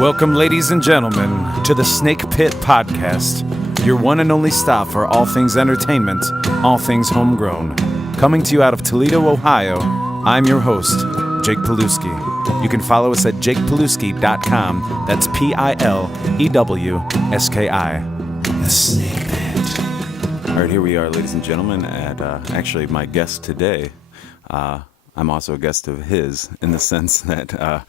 Welcome, ladies and gentlemen, to the Snake Pit Podcast, your one and only stop for all things entertainment, all things homegrown. Coming to you out of Toledo, Ohio, I'm your host, Jake Pilewski. You can follow us at jakepilewski.com. That's Pilewski. The Snake Pit. All right, here we are, ladies and gentlemen, at actually my guest today. I'm also a guest of his in the sense that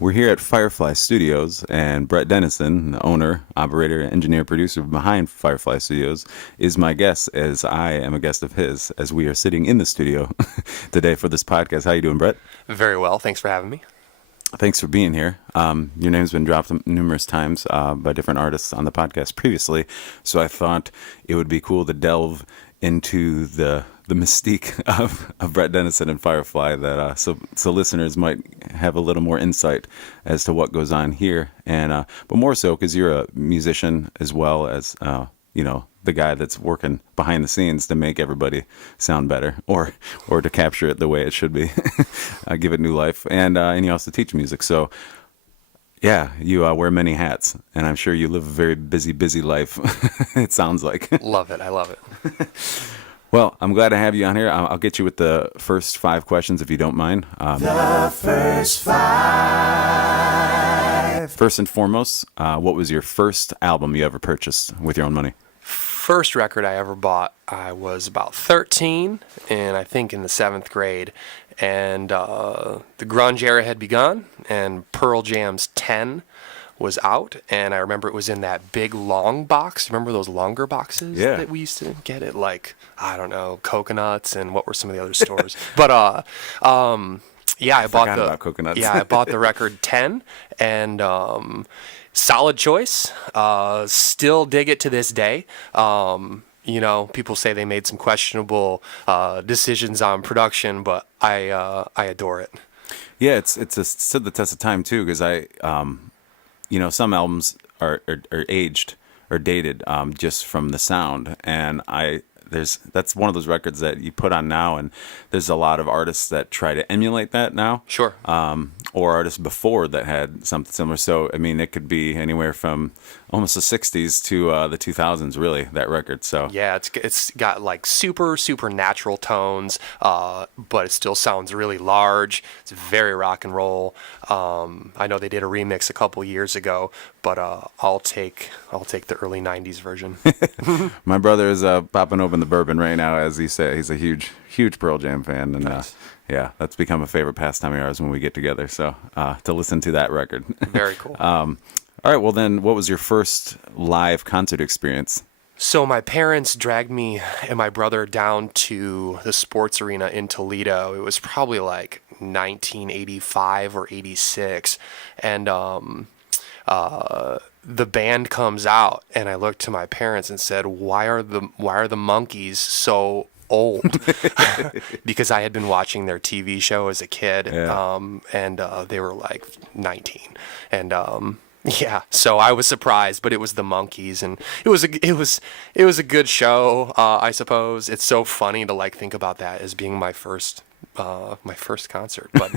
we're here at Firefly Studios, and Brett Dennison, the owner, operator, engineer, producer behind Firefly Studios, is my guest, as I am a guest of his, as we are sitting in the studio today for this podcast. How you doing, Brett? Very well. Thanks for having me. Thanks for being here. Your name's been dropped numerous times by different artists on the podcast previously, so I thought it would be cool to delve into the mystique of Brett Dennison and Firefly, that so listeners might have a little more insight as to what goes on here, and but more so because you're a musician as well as the guy that's working behind the scenes to make everybody sound better, or to capture it the way it should be, give it new life, and you also teach music. So yeah, you wear many hats, and I'm sure you live a very busy life. It sounds like. Love it. I love it. Well, I'm glad to have you on here. I'll get you with the first 5 questions, if you don't mind. The first 5. First and foremost, what was your first album you ever purchased with your own money? First record I ever bought, I was about 13, and I think in the 7th grade. And the grunge era had begun, and Pearl Jam's 10 was out, and I remember it was in that big long box. Remember those longer boxes that we used to get at, like, I don't know, Coconuts, and what were some of the other stores? But yeah, I bought about Coconuts. Yeah, I bought the record 10, and solid choice. Still dig it to this day. People say they made some questionable decisions on production, but I adore it. Yeah, it's stood the test of time too, because some albums are aged or dated just from the sound, and that's one of those records that you put on now, and there's a lot of artists that try to emulate that now. Sure. Or artists before that had something similar. So, I mean, it could be anywhere from almost the 60s to the 2000s, really, that record. So yeah, it's got like super natural tones, but it still sounds really large. It's very rock and roll. I know they did a remix a couple years ago, but I'll take the early 90s version. My brother is popping open the bourbon right now, as he said. He's a huge Pearl Jam fan, and nice. Yeah, that's become a favorite pastime of ours when we get together. So to listen to that record. Very cool. All right, well then, what was your first live concert experience? So my parents dragged me and my brother down to the sports arena in Toledo. It was probably like 1985 or 86, and the band comes out, and I looked to my parents and said, "Why are the monkeys so old?" Because I had been watching their TV show as a kid, and they were like 19, and yeah, so I was surprised, but it was the Monkees, and it was a good show, I suppose. It's so funny to like think about that as being my first concert, but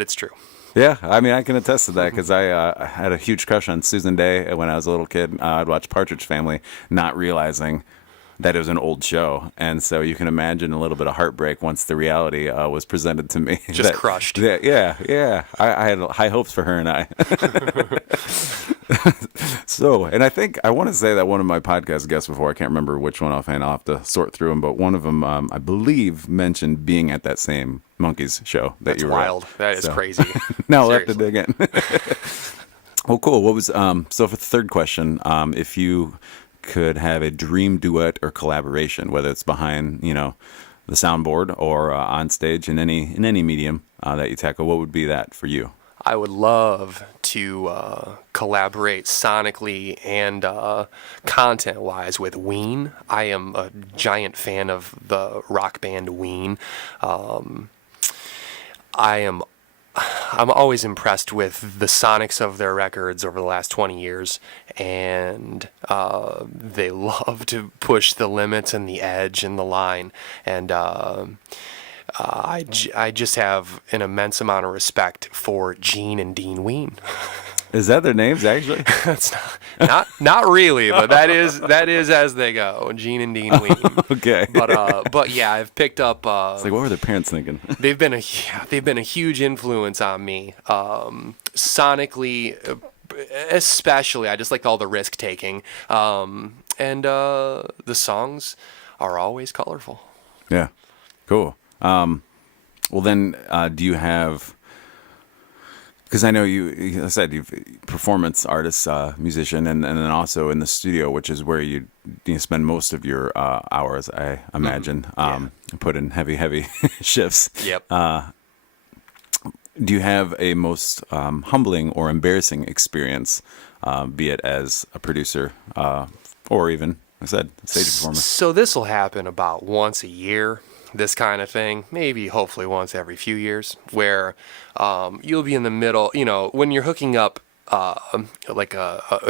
it's true. Yeah, I mean, I can attest to that, because I had a huge crush on Susan Day when I was a little kid. I'd watch Partridge Family, not realizing that it was an old show, and so you can imagine a little bit of heartbreak once the reality was presented to me. Just crushed. Yeah. I had high hopes for her and I. So, and I want to say that one of my podcast guests before, I can't remember which one offhand, I'll have to sort through them, but one of them, I believe, mentioned being at that same Monkees show that you were wild. at. That is crazy. Now I'll have to dig in. Well, cool. What was so for the third question, if you could have a dream duet or collaboration, whether it's behind the soundboard or on stage in any medium that you tackle, what would be that for you? I would love to collaborate sonically and content-wise with Ween. I am a giant fan of the rock band Ween. I'm always impressed with the sonics of their records over the last 20 years, and they love to push the limits and the edge and the line, and I just have an immense amount of respect for Gene and Dean Ween. Is that their names actually? That's not really, but that is as they go. Gene and Dean Ween. Okay. But yeah, I've picked up. It's like, what were their parents thinking? They've been a huge influence on me, sonically, especially. I just like all the risk taking, and the songs are always colorful. Yeah, cool. Well, then, do you have? Because I know you, I said you've performance artist, musician, and then also in the studio, which is where you spend most of your hours, I imagine. Put in heavy shifts. Yep. Do you have a most humbling or embarrassing experience, be it as a producer or even, like I said, stage performer? So this will happen about once a year. This kind of thing, maybe hopefully once every few years, where you'll be in the middle, when you're hooking up like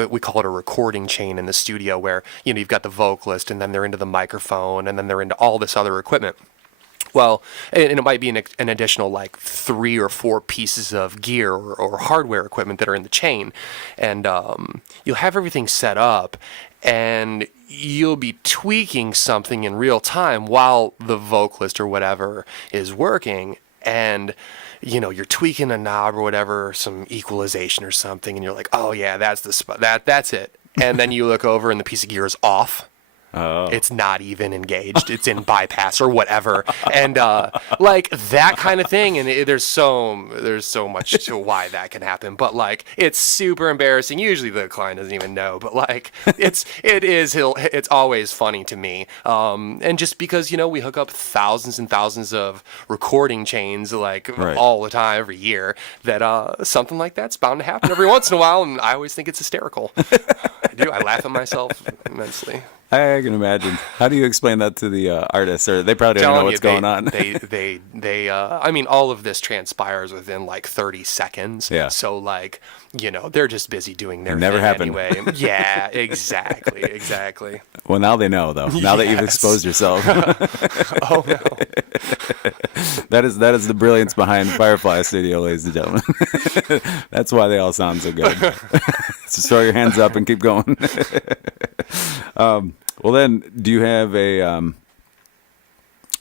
we call it a recording chain in the studio, where you've got the vocalist and then they're into the microphone and then they're into all this other equipment. Well, and it might be an additional like 3 or 4 pieces of gear or hardware equipment that are in the chain, and you'll have everything set up, and you'll be tweaking something in real time while the vocalist or whatever is working, and you're tweaking a knob or whatever, some equalization or something, and you're like, oh yeah, that's the spot, that's it, and then you look over and the piece of gear is off. Oh. It's not even engaged. It's in bypass or whatever, and like that kind of thing. And there's so much to why that can happen. But like, it's super embarrassing. Usually the client doesn't even know, but like, it's always funny to me. And just because we hook up thousands and thousands of recording chains like all the time every year, that something like that's bound to happen every once in a while. And I always think it's hysterical. I do. I laugh at myself immensely. I can imagine. How do you explain that to the artists? Or they probably don't know what's going on. I mean, all of this transpires within like 30 seconds. Yeah. So like, they're just busy doing their never thing happened. anyway. Yeah, exactly. Well, now they know, though. Now that you've exposed yourself. Oh, no. That is the brilliance behind Firefly Studio, ladies and gentlemen. That's why they all sound so good. So throw your hands up and keep going. Well, then, do you have a, I don't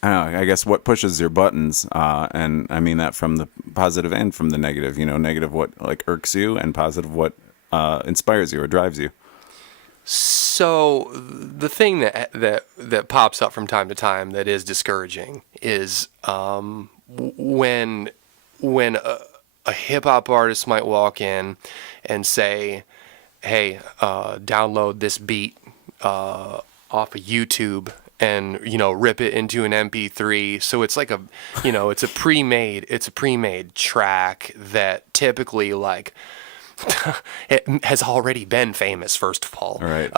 know, I guess what pushes your buttons, and I mean that from the positive and from the negative, negative what like irks you and positive what inspires you or drives you? So the thing that pops up from time to time that is discouraging is when a hip hop artist might walk in and say, hey, download this beat off of YouTube and rip it into an MP3. So it's like it's a pre-made track that typically like it has already been famous, first of all. Right.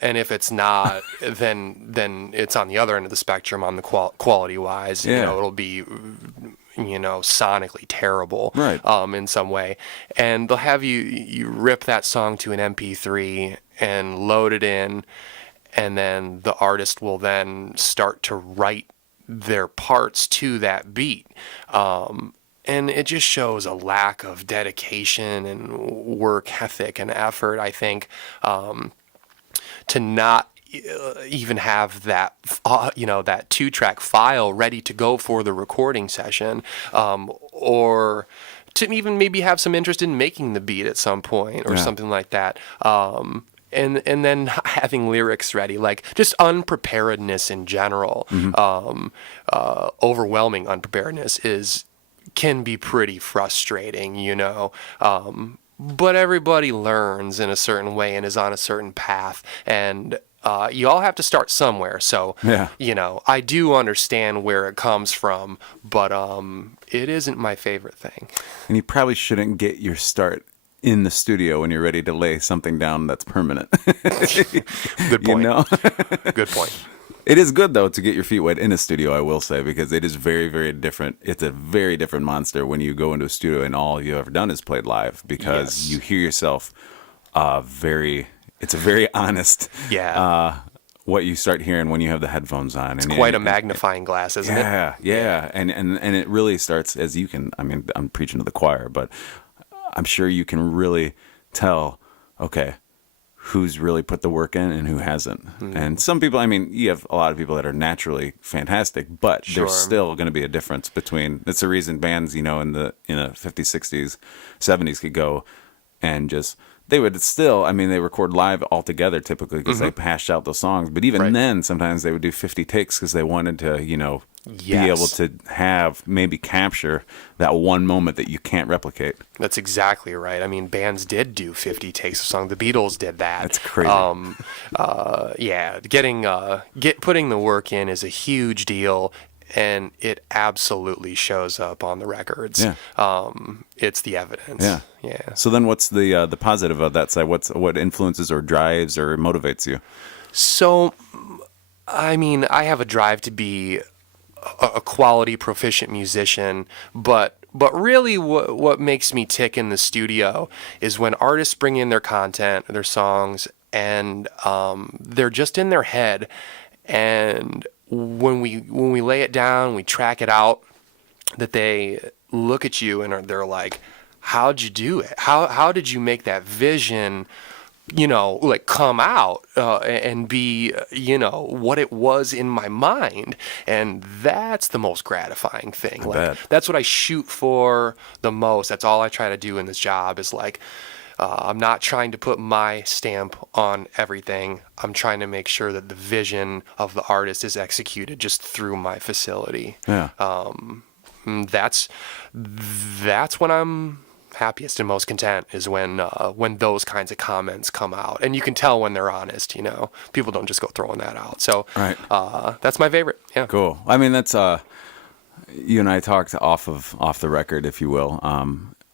And if it's not, then it's on the other end of the spectrum on the quality wise. Yeah. It'll be sonically terrible, right. In some way, and they'll have you rip that song to an MP3 and load it in, and then the artist will then start to write their parts to that beat, and it just shows a lack of dedication and work ethic and effort, I think, to not even have that, that 2-track file ready to go for the recording session, or to even maybe have some interest in making the beat at some point or something like that. And then having lyrics ready, like just unpreparedness in general, overwhelming unpreparedness can be pretty frustrating, but everybody learns in a certain way and is on a certain path, and you all have to start somewhere. So, I do understand where it comes from, but it isn't my favorite thing. And you probably shouldn't get your start in the studio when you're ready to lay something down that's permanent. Good point. Good point. It is good, though, to get your feet wet in a studio, I will say, because it is very, very different. It's a very different monster when you go into a studio and all you've ever done is played live, because you hear yourself it's a very honest what you start hearing when you have the headphones on. It's quite a magnifying glass, isn't it? Yeah. And it really starts, as you can, I mean, I'm preaching to the choir, but I'm sure you can really tell, okay, who's really put the work in and who hasn't. And some people, I mean, you have a lot of people that are naturally fantastic, but Sure. there's still going to be a difference between, that's the reason bands, in the 50s, 60s, 70s could go and just, they would still, I mean, they record live all together typically because they hashed out those songs. But even Right. then, sometimes they would do 50 takes because they wanted to, be Yes. able to maybe capture that one moment that you can't reputtate. That's exactly right. I mean, bands did do 50 takes of song. The Beatles did that. That's crazy. Yeah, putting the work in is a huge deal, and it absolutely shows up on the records. Yeah. It's the evidence. Yeah. Yeah. So then what's the positive of that side? What influences or drives or motivates you? So, I mean, I have a drive to be a quality, proficient musician, but really what makes me tick in the studio is when artists bring in their content, their songs, and they're just in their head, and when we lay it down, we track it out, that they look at you and they're like, how'd you do it? How did you make that vision come out and be, what it was in my mind? And that's the most gratifying thing. bet. That's what I shoot for the most. That's all I try to do in this job is I'm not trying to put my stamp on everything. I'm trying to make sure that the vision of the artist is executed just through my facility. Yeah. That's when I'm happiest and most content, is when those kinds of comments come out, and you can tell when they're honest. People don't just go throwing that out. So Right. that's my favorite. Yeah. Cool. I mean, that's you and I talked off the record, if you will,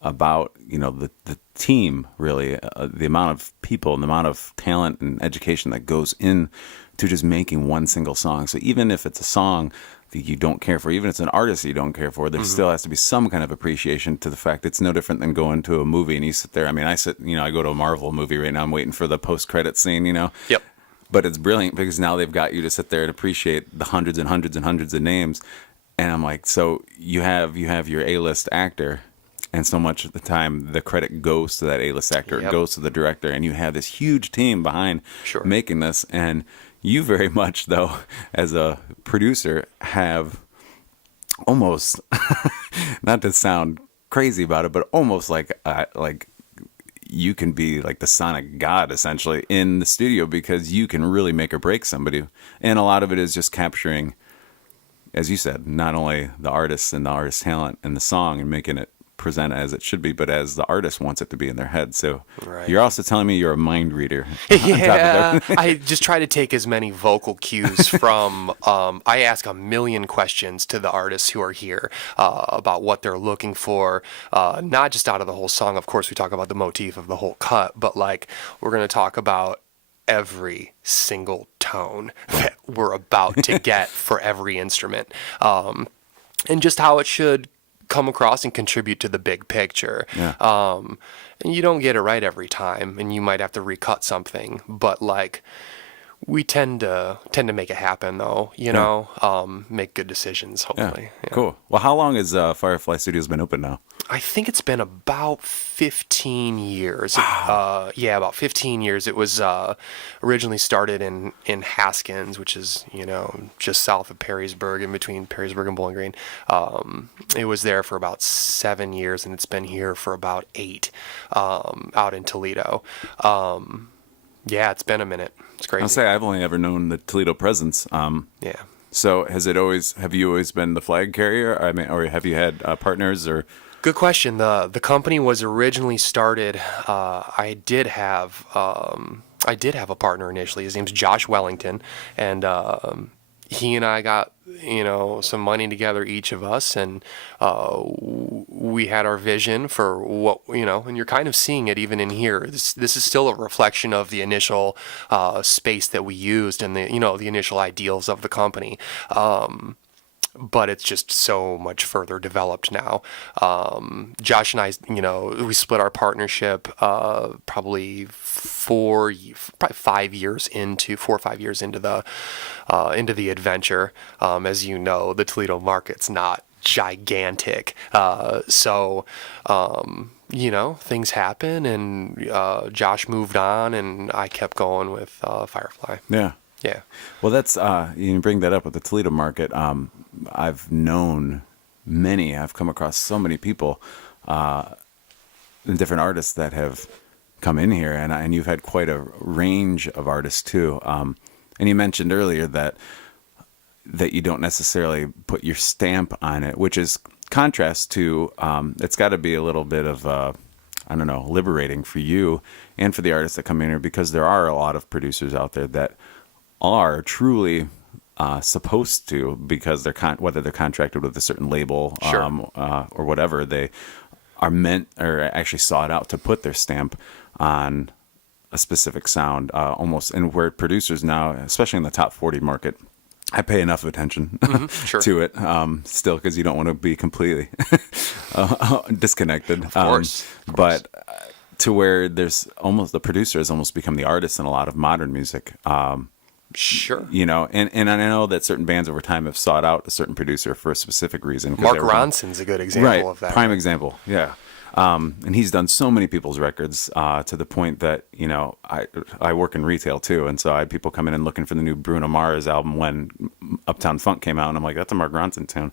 about the team, really, the amount of people and the amount of talent and education that goes in to just making one single song. So even if it's a song that you don't care for, even if it's an artist you don't care for, there still has to be some kind of appreciation to the fact it's no different than going to a movie and you sit there. I mean, I go to a Marvel movie right now. I'm waiting for the post-credit scene, Yep. But it's brilliant because now they've got you to sit there and appreciate the hundreds and hundreds and hundreds of names. And I'm like, so you have your A-list actor, and so much of the time the credit goes to that A-list actor, Yep. it goes to the director, and you have this huge team behind Sure. making this. And you very much, though, as a producer, have almost, not to sound crazy about it, but almost like you can be like the sonic god essentially in the studio, because you can really make or break somebody. And a lot of it is just capturing, as you said, not only the artists and the artist talent and the song and making it present as it should be, but as the artist wants it to be in their head. So Right. You're also telling me you're a mind reader. Yeah, I just try to take as many vocal cues from. I ask a million questions to the artists who are here about what they're looking for, not just out of the whole song. Of course, we talk about the motif of the whole cut, but we're going to talk about every single tone that we're about to get for every instrument, and just how it should come across and contribute to the big picture. Yeah. And you don't get it right every time, and you might have to recut something, but we tend to make it happen, though. Make good decisions. Yeah. Hopefully. Yeah. Cool. Well, how long has Firefly Studios been open now? I think it's been about 15 years. Wow. About 15 years. It was originally started in Haskins, which is, just south of Perrysburg, in between Perrysburg and Bowling Green. It was there for about 7 years, and it's been here for about 8, out in Toledo. Yeah, it's been a minute. It's crazy. I'll say I've only ever known the Toledo presence. Yeah. So have you always been the flag carrier? I mean, or have you had partners or? Good question. The company was originally started. I did have a partner initially. His name's Josh Wellington, and he and I got some money together, each of us, and we had our vision for what and you're kind of seeing it even in here. This is still a reflection of the initial space that we used and the initial ideals of the company. But it's just so much further developed now. Josh and I, we split our partnership probably 4 or 5 years into the adventure. As you know, the Toledo market's not gigantic, so things happen, and Josh moved on, and I kept going with Firefly. Yeah. Yeah. Well, that's you bring that up with the Toledo market. I've known many. I've come across so many people, and different artists that have come in here, and you've had quite a range of artists too. And you mentioned earlier that you don't necessarily put your stamp on it, which is contrast to it's got to be a little bit of I don't know, liberating for you and for the artists that come in here, because there are a lot of producers out there that are truly supposed to, because they're whether they're contracted with a certain label Sure. Or whatever, they are meant or actually sought out to put their stamp on a specific sound, almost. And where producers now, especially in the top 40 market, I pay enough attention Sure. to it still, because you don't want to be completely disconnected. Of course. But to where there's almost, the producer has almost become the artist in a lot of modern music. Sure. And I know that certain bands over time have sought out a certain producer for a specific reason. Mark Ronson's a good example of that. Prime example. Yeah. And he's done so many people's records to the point that, I work in retail too. And so I had people come in and looking for the new Bruno Mars album when Uptown Funk came out. And I'm like, that's a Mark Ronson tune.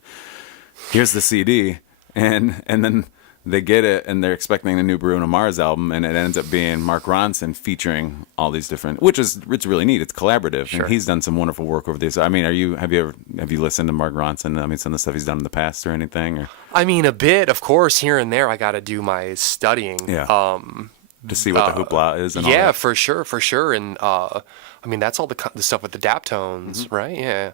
Here's the CD. And then they get it and they're expecting the new Bruno Mars album, and it ends up being Mark Ronson featuring all these different, it's really neat. It's collaborative. Sure. And he's done some wonderful work over these. I mean, have you listened to Mark Ronson? I mean, some of the stuff he's done in the past or anything? Or? I mean, a bit, of course, here and there. I got to do my studying. Yeah. To see what the hoopla is and all yeah, that. for sure. And I mean, that's all the stuff with the daptones, right? Yeah.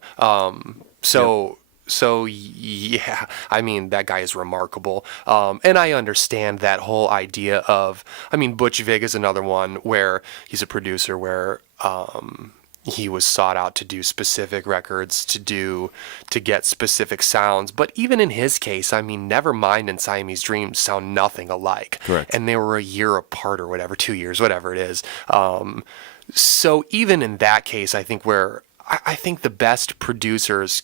So yeah, I mean, that guy is remarkable. And I understand that whole idea of, I mean, Butch Vig is another one where he's a producer where he was sought out to do specific records, to get specific sounds. But even in his case, I mean, Nevermind and Siamese Dreams sound nothing alike. Correct. And they were a year apart or whatever, 2 years, whatever it is. So even in that case, I think I think the best producers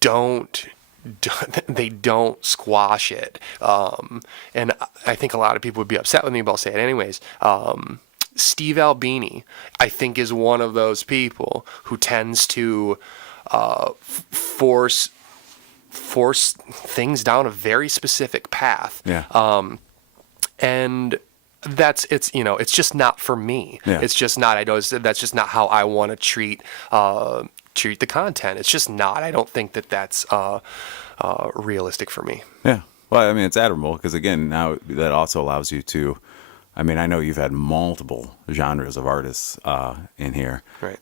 don't squash it. And I think a lot of people would be upset with me, but I'll say it anyways. Steve Albini, I think, is one of those people who tends to force things down a very specific path. Yeah. And it's just not for me. Yeah. It's just not. That's just not how I want to treat the content. It's just not. I don't think that's realistic for me. Yeah. Well, I mean, it's admirable because, again, now that also allows you to, I mean, I know you've had multiple genres of artists in here. Right.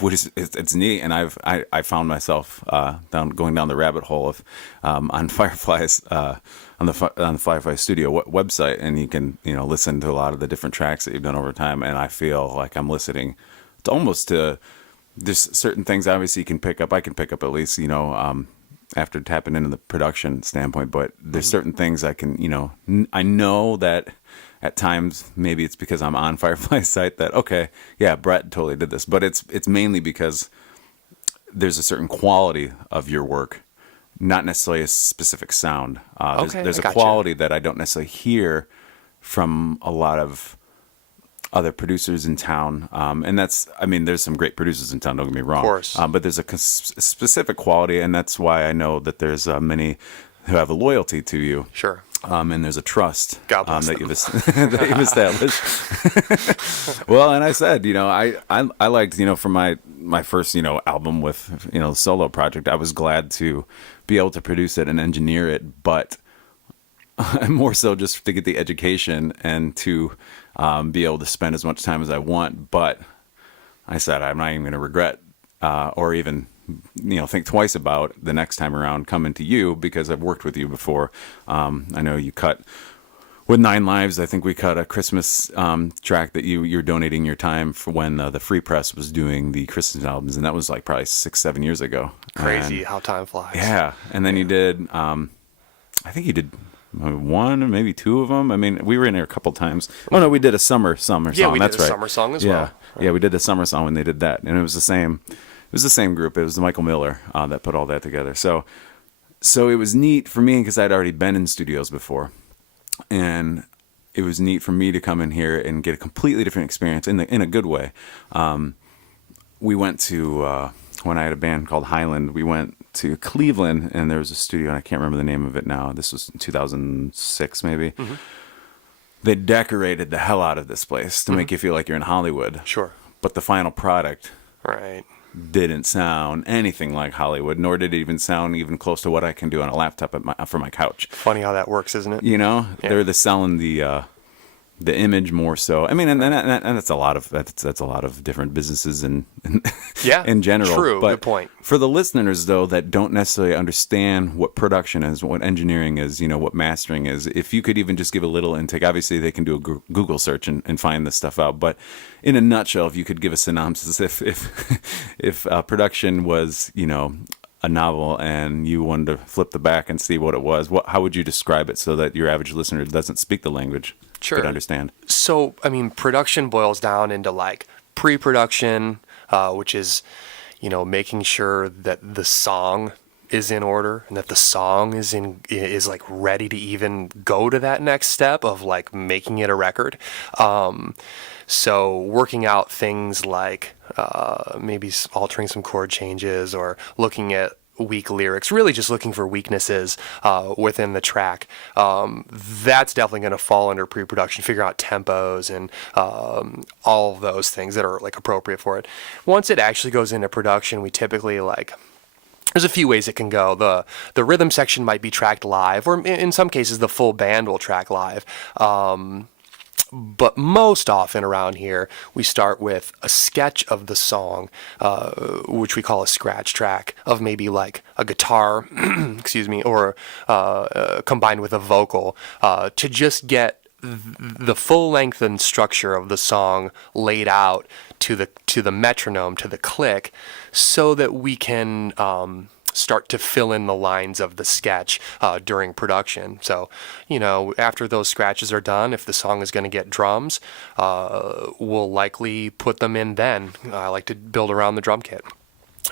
Which is, it's neat, and I found myself going down the rabbit hole of on Firefly's on the Firefly Studio website, and you can listen to a lot of the different tracks that you've done over time, and I feel like I'm listening to there's certain things obviously you can pick up. I can pick up at least after tapping into the production standpoint, but there's certain things I can I know that. At times, maybe it's because I'm on Firefly's site that, okay, yeah, Brett totally did this. But it's mainly because there's a certain quality of your work, not necessarily a specific sound. There's a quality that I don't necessarily hear from a lot of other producers in town. And there's some great producers in town, don't get me wrong. Of course. But there's a specific quality, and that's why I know that there's many who have a loyalty to you. Sure. And there's a trust God bless that them. that you've established. Well, and I said, I liked, for my first, album with, solo project, I was glad to be able to produce it and engineer it, but more so just to get the education and to be able to spend as much time as I want. But I said, I'm not even going to regret or even think twice about the next time around coming to you, because I've worked with you before. I know you cut with 9 Lives. I think we cut a Christmas track that you're donating your time for when the Free Press was doing the Christmas albums, and that was like probably 6-7 years ago. Crazy how time flies. Yeah, and then you did. I think you did 1 or maybe 2 of them. I mean, we were in there a couple times. Oh no, we did a summer song. Yeah, we That's did a right. summer song as yeah. well. Yeah, we did the summer song when they did that, and it was the same. It was the same group. It was Michael Miller that put all that together. So So it was neat for me because I'd already been in studios before, and it was neat for me to come in here and get a completely different experience in a good way. We went to when I had a band called Highland. We went to Cleveland, and there was a studio, and I can't remember the name of it now. This was 2006, maybe. Mm-hmm. They decorated the hell out of this place to make you feel like you're in Hollywood. Sure. But the final product, right, didn't sound anything like Hollywood, nor did it even sound even close to what I can do on a laptop for my couch. Funny how that works, isn't it? You know, they're selling the image more so. I mean, and that's a lot of that's a lot of different businesses and in general. True. But good point. For the listeners though that don't necessarily understand what production is, what engineering is, what mastering is, if you could even just give a little intake. Obviously, they can do a Google search and find this stuff out. But in a nutshell, if you could give a synopsis, if production was a novel and you wanted to flip the back and see what it was, how would you describe it so that your average listener doesn't speak the language could understand? So, I mean, production boils down into like pre-production, which is, making sure that the song is in order and that the song is like ready to even go to that next step of like making it a record. So working out things like maybe altering some chord changes or looking at weak lyrics, really just looking for weaknesses within the track. That's definitely going to fall under pre-production, figure out tempos and all of those things that are like appropriate for it. Once it actually goes into production, we typically there's a few ways it can go. The rhythm section might be tracked live, or in some cases the full band will track live. But most often around here, we start with a sketch of the song, which we call a scratch track, of maybe like a guitar, excuse me, or combined with a vocal, to just get the full length and structure of the song laid out to the metronome, to the click, so that we can start to fill in the lines of the sketch during production. So, after those scratches are done, if the song is going to get drums, we'll likely put them in then. I like to build around the drum kit.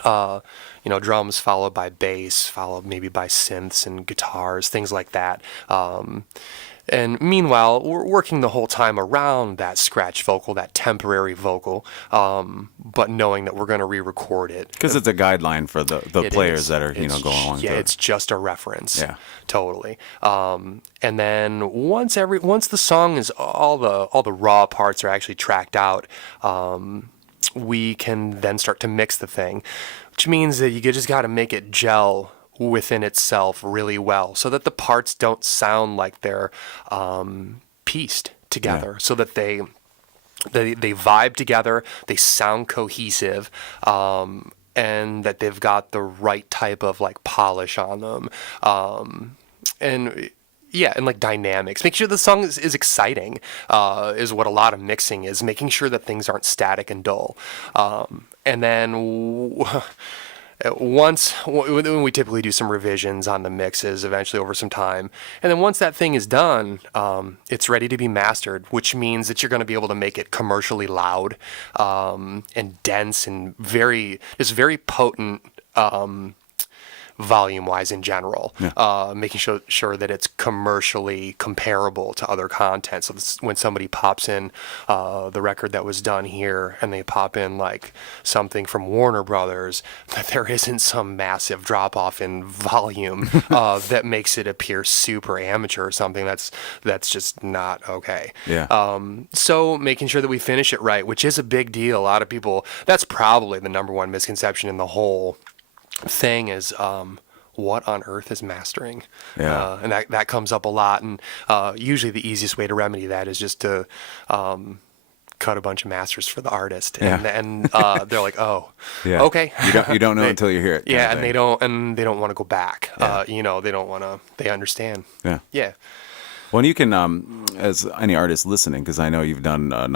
Drums followed by bass, followed maybe by synths and guitars, things like that. And meanwhile, we're working the whole time around that scratch vocal, that temporary vocal, but knowing that we're going to re-record it. Because it's a guideline for the players that are, going along. Yeah, it's just a reference. Yeah. Totally. And then once the song is all the raw parts are actually tracked out, we can then start to mix the thing, which means that you just got to make it gel within itself really well so that the parts don't sound like they're pieced together, so that they vibe together, they sound cohesive, and that they've got the right type of like polish on them, and like dynamics. Make sure the song is exciting, is what a lot of mixing is, making sure that things aren't static and dull. And then when we typically do some revisions on the mixes eventually over some time. And then once that thing is done, it's ready to be mastered, which means that you're going to be able to make it commercially loud, and dense and very potent, volume-wise in general, making sure that it's commercially comparable to other content. So when somebody pops in the record that was done here and they pop in like something from Warner Brothers, that there isn't some massive drop-off in volume that makes it appear super amateur or something. That's just not okay. Yeah. So making sure that we finish it right, which is a big deal. A lot of people, that's probably the number one misconception in the whole thing is what on earth is mastering? And that comes up a lot, and usually the easiest way to remedy that is just to cut a bunch of masters for the artist, and they're like, oh, okay. You don't know until you hear it. Yeah, and they don't want to go back. They don't want to. They understand. Yeah. Well, you can, as any artist listening, because I know you've done a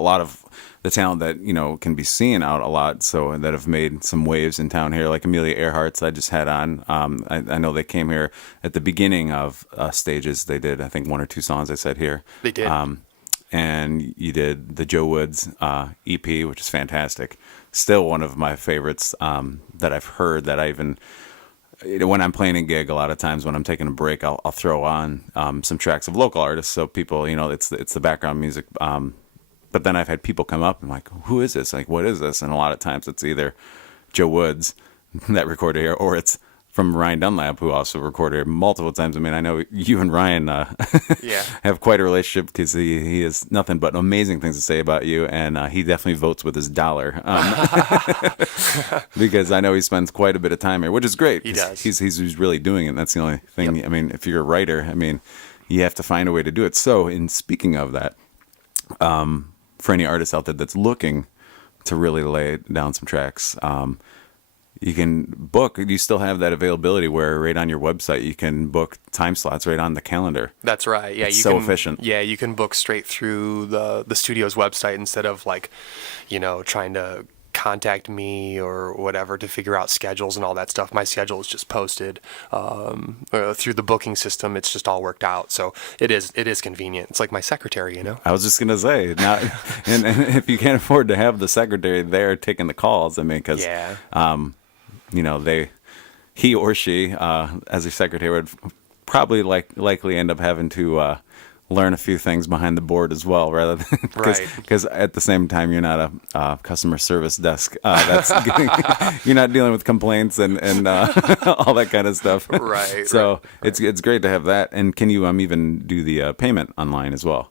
lot of the talent that, can be seen out a lot, so that have made some waves in town here, like Amelia Earhart's I just had on. I know they came here at the beginning of stages. They did, I think, one or two songs I said here. They did. And you did the Joe Woods EP, which is fantastic. Still one of my favorites that I've heard, that I even... when I'm playing a gig, a lot of times when I'm taking a break, I'll throw on some tracks of local artists, so people, it's the background music. But then I've had people come up and like, who is this? Like, what is this? And a lot of times it's either Joe Woods that recorded here, or it's from Ryan Dunlap, who also recorded here multiple times. I mean, I know you and Ryan have quite a relationship, because he has nothing but amazing things to say about you, and he definitely votes with his dollar, because I know he spends quite a bit of time here, which is great. He does. He's really doing it. And that's the only thing. Yep. I mean, if you're a writer, I mean, you have to find a way to do it. So, in speaking of that, for any artist out there that's looking to really lay down some tracks, you can book. You still have that availability where right on your website you can book time slots right on the calendar. That's right. Yeah, it's so efficient. Yeah, you can book straight through the studio's website instead of like, trying to contact me or whatever to figure out schedules and all that stuff. My schedule is just posted through the booking system. It's just all worked out. So it is convenient. It's like my secretary, I was just gonna say, not, and if you can't afford to have the secretary there taking the calls, I mean, because he or she, as a secretary, would probably likely end up having to learn a few things behind the board as well, rather than because at the same time you're not a customer service desk. You're not dealing with complaints and all that kind of stuff. Right. So it's great to have that. And can you even do the payment online as well?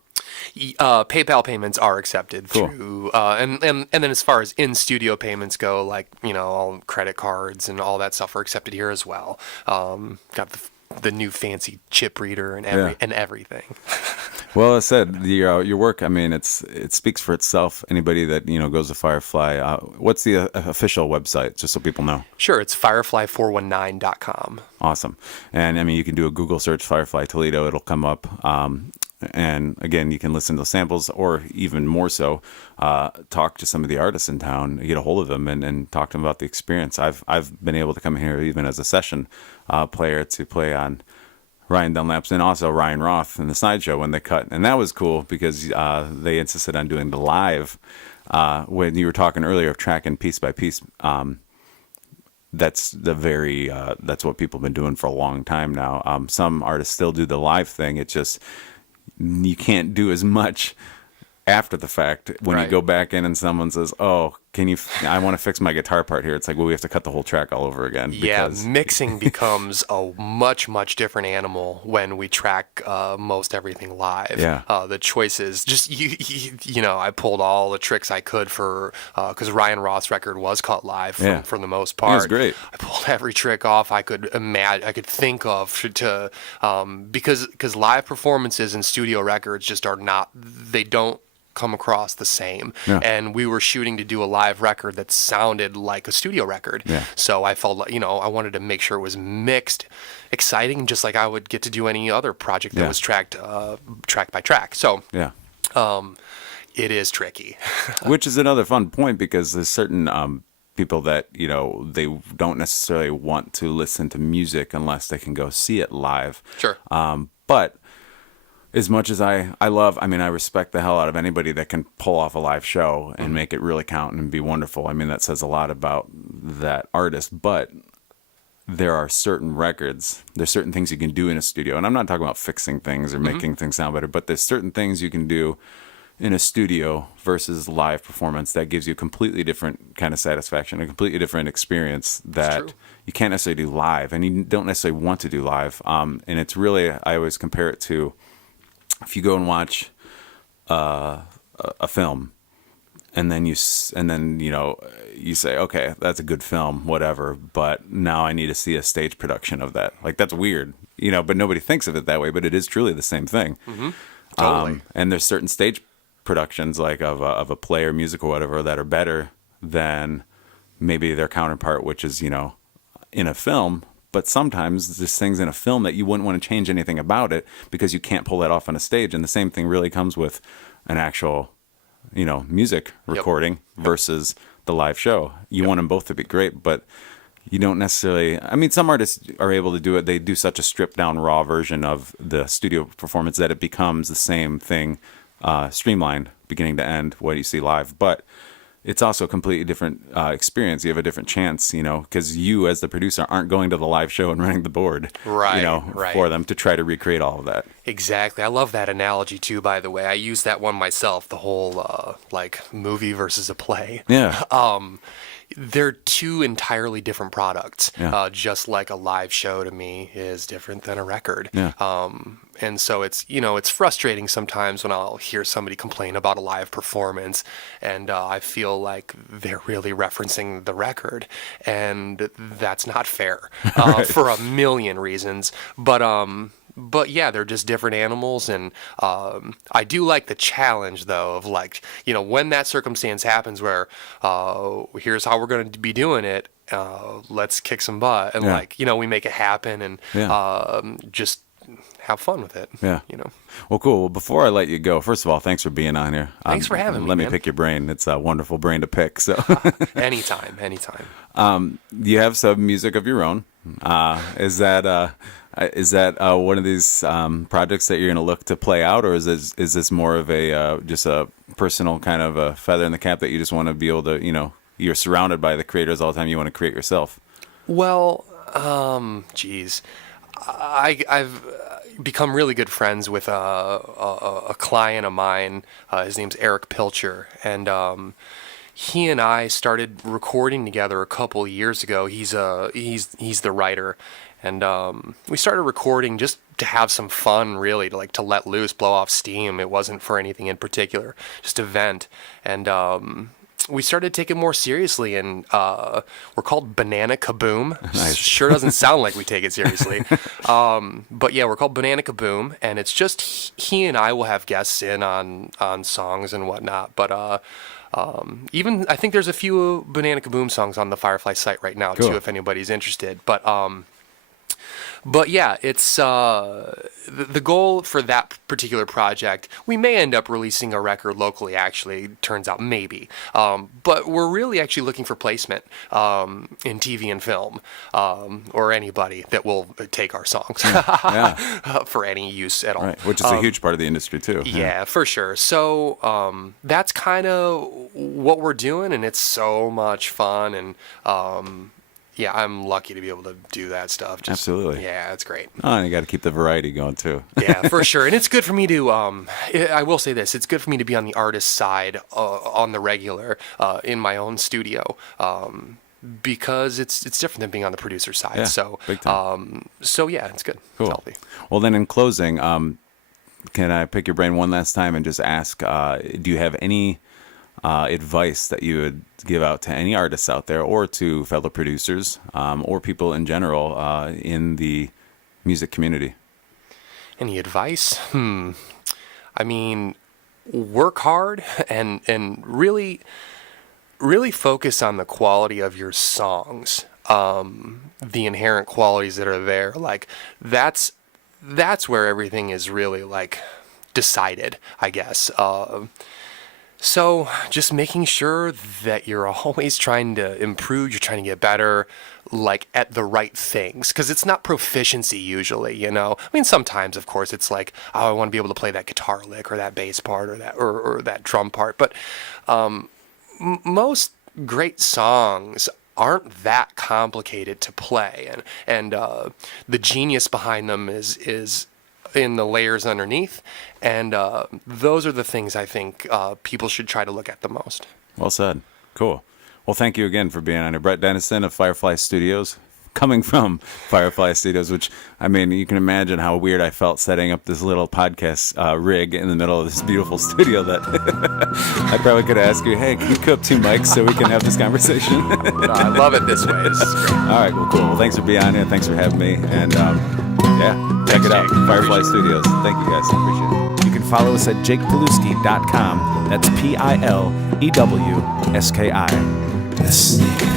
PayPal payments are accepted through, and then as far as in studio payments go, like all credit cards and all that stuff are accepted here as well. Got the new fancy chip reader and everything. Well, I said your work. I mean, it speaks for itself. Anybody that goes to Firefly, what's the official website, just so people know? Sure, it's firefly419.com. Awesome. And I mean, you can do a Google search, Firefly Toledo. It'll come up. And again, you can listen to the samples, or even more so, talk to some of the artists in town, get a hold of them, and talk to them about the experience. I've been able to come here even as a session player to play on Ryan Dunlap's and also Ryan Roth in the Sideshow when they cut, and that was cool because they insisted on doing the live. When you were talking earlier of tracking piece by piece, that's that's what people have been doing for a long time now. Some artists still do the live thing. It just, you can't do as much after the fact when you go back in and someone says, "Oh, I want to fix my guitar part here." It's like, well, we have to cut the whole track all over again. Yeah, mixing becomes a much, much different animal when we track most everything live. Yeah. The choices, just, I pulled all the tricks I could because Ryan Roth's record was cut live for the most part. It was great. I pulled every trick off I could think of because live performances and studio records just they don't come across the same. And we were shooting to do a live record that sounded like a studio record. So I felt like, I wanted to make sure it was mixed, exciting, just like I would get to do any other project that was tracked track by track. So it is tricky. Which is another fun point, because there's certain people that they don't necessarily want to listen to music unless they can go see it live. Sure. But as much as I respect the hell out of anybody that can pull off a live show and make it really count and be wonderful. I mean, that says a lot about that artist. But there are certain records, there's certain things you can do in a studio. And I'm not talking about fixing things or making things sound better, but there's certain things you can do in a studio versus live performance that gives you a completely different kind of satisfaction, a completely different experience that you can't necessarily do live, and you don't necessarily want to do live. And it's really, I always compare it to, if you go and watch a film, and then you say, okay, that's a good film, whatever, but now I need to see a stage production of that. Like, that's weird, but nobody thinks of it that way, but it is truly the same thing. Totally. And there's certain stage productions, like of a play or music or whatever, that are better than maybe their counterpart, which is, in a film. But sometimes there's things in a film that you wouldn't want to change anything about it because you can't pull that off on a stage. And the same thing really comes with an actual, music recording versus the live show. You want them both to be great, but you don't necessarily. I mean, some artists are able to do it. They do such a stripped down, raw version of the studio performance that it becomes the same thing, streamlined, beginning to end, what you see live. But it's also a completely different experience. You have a different chance, because you as the producer aren't going to the live show and running the board, right. for them to try to recreate all of that. Exactly. I love that analogy too, by the way. I use that one myself, the whole like movie versus a play. Yeah. They're two entirely different products. Yeah. Just like a live show to me is different than a record. Yeah. And so it's frustrating sometimes when I'll hear somebody complain about a live performance, and I feel like they're really referencing the record, and that's not fair for a million reasons. But yeah, they're just different animals, and I do like the challenge, though, of like, when that circumstance happens where here's how we're going to be doing it, let's kick some butt, and we make it happen, and just have fun with it. Yeah. Well, cool. Well, before I let you go, first of all, thanks for being on here. Thanks for having me. Let me man. pick your brain. It's a wonderful brain to pick. So Anytime. You have some music of your own. Is that one of these projects that you're going to look to play out, or is this more of a just a personal kind of a feather in the cap that you just want to be able to, you're surrounded by the creators all the time, you want to create yourself? Well, geez, I've become really good friends with a client of mine. His name's Eric Pilcher, and he and I started recording together a couple years ago. He's the writer, and we started recording just to have some fun, really, to let loose, blow off steam. It wasn't for anything in particular, just a vent. And we started taking it more seriously, and we're called Banana Kaboom. Nice. Sure doesn't sound like we take it seriously. But yeah, we're called Banana Kaboom, and it's just he and I will have guests in on songs and whatnot. But even I think there's a few Banana Kaboom songs on the Firefly site right now, cool. too, if anybody's interested. But yeah, it's the goal for that particular project. We may end up releasing a record locally, actually, turns out, maybe. But we're really actually looking for placement in TV and film, or anybody that will take our songs for any use at all. Right, which is a huge part of the industry, too. Yeah, for sure. So that's kind of what we're doing, and it's so much fun, and yeah, I'm lucky to be able to do that stuff. Absolutely. Yeah, it's great. Oh, and you got to keep the variety going, too. Yeah, for sure. And it's good for me to, I will say this, it's good for me to be on the artist side on the regular in my own studio because it's different than being on the producer side. Yeah, so, big time. So yeah, it's good. Cool. It's healthy. Well, then in closing, can I pick your brain one last time and just ask, do you have any advice that you would give out to any artists out there, or to fellow producers, or people in general in the music community? Any advice? I mean, work hard and really focus on the quality of your songs, the inherent qualities that are there. Like that's where everything is really decided, I guess. So just making sure that you're always trying to improve, you're trying to get better, at the right things. Because it's not proficiency usually, I mean, sometimes, of course, it's oh, I want to be able to play that guitar lick or that bass part or that drum part. But most great songs aren't that complicated to play. And the genius behind them is in the layers underneath, and those are the things I think people should try to look at the most. Well said. Cool. Well, thank you again for being on here. Brett Dennison of Firefly Studios, coming from Firefly Studios, which, I mean, you can imagine how weird I felt setting up this little podcast rig in the middle of this beautiful studio that I probably could ask you, hey, can you cook 2 mics so we can have this conversation? I love it this way. This is great. All right, well, cool. Well, thanks for being on here. Thanks for having me. And yeah, check it out. Firefly Studios. Thank you, guys. Appreciate it. You can follow us at jakepilewski.com. That's Pilewski. The Snake